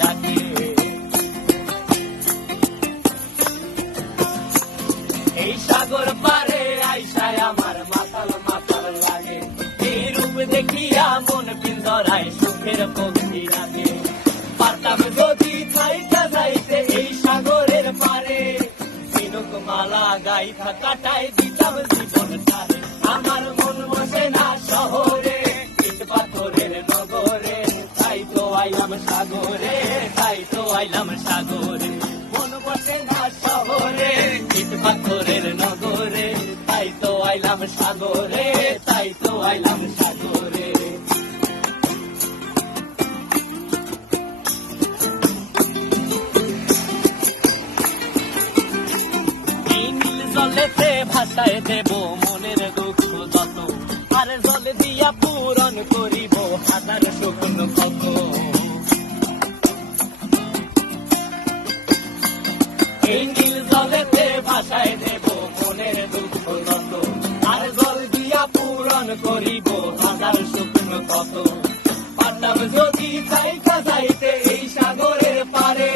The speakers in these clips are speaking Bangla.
ডাকে। এই সাগর পারে আইসায় আমার মাতাল মাতাল লাগে, এই রূপ দেখিয়া মন পিঞ্জরায় সুখের পক্ষী লাগে। পারতাম যদি থাইকা যাইতে এই সাগরের পারে, ঝিনুক মালা গাইথা কাটাই দিতাম জীবনটারে। আমার মন বসে না শহরে, ইট পাথরের নগরে, তাই তো আইলাম সাগরে, তাই তো আইলাম সাগরে। মন বসে না শহরে, ইট পাথরের নগরে, তাই তো আইলাম সাগরে, তাই তো আইলাম সাগরে। জলেতে ভাসায় দেব মনের দুঃখ যত, আর জল দিয়া পূরণ করিব হাজার শুকনো কত। এই নীল জলেতে ভাসায় দেব মনের দুঃখ যত, আর জল দিয়া পূরণ করিব হাজার শুকনো কত। পারতাম যদি থাইকা যাইতে এই সাগরের পারে,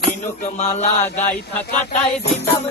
ঝিনুক মালা গাইথা কাটাই দিতাম